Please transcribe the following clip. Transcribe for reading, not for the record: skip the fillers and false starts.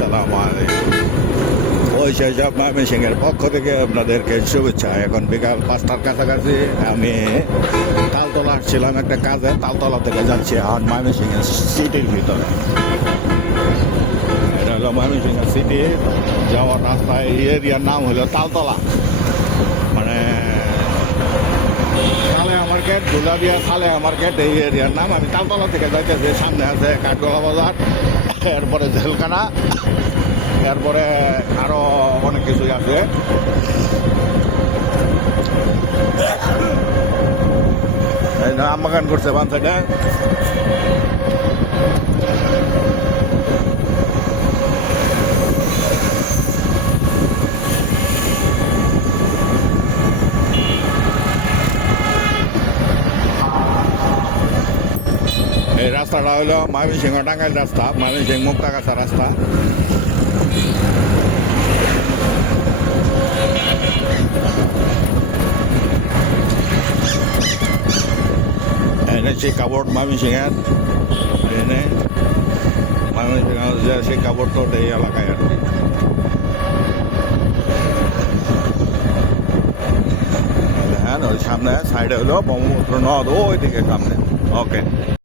আসসালামু আলাইকুম। ওই সব ময়মনসিংহের পক্ষ থেকে আপনাদেরকে শুভেচ্ছা। এখন বিকাল 5টার কাছাকাছি আমি তালতলা আসছিলাম একটা কাজে, তালতলা থেকে যাচ্ছি এখন ময়মনসিংহের সিটির ভিতরে। এটা হলো ময়মনসিংহের সিটি যাওয়ার রাস্তায় এই এরিয়ার নাম হলো তালতলা, মানে সালেহা মার্কেট, দুলাবিয়া সালেহা মার্কেট এই এরিয়ার নাম। আমি তালতলা থেকে যাইতেছি, সামনে আছে কাঠগোলা বাজার, এরপরে জেলখানা, এরপরে আরো অনেক কিছুই আছে। আম বাগান করছে বান সাইডে। এই রাস্তাটা হলো ময়মনসিংহ টাঙ্গাইল রাস্তা, ময়মনসিংহ মুক্তাগাছা রাস্তা। এনে সেই কাপড় ময়মনসিংহের, এনে ময়মনসিংহ যে সেই কাপড় তো এই এলাকায় আর কি। হ্যাঁ, ওই সামনে সাইডে হলো ব্রহ্মপুত্র নদ, ওই দিকে সামনে। ওকে।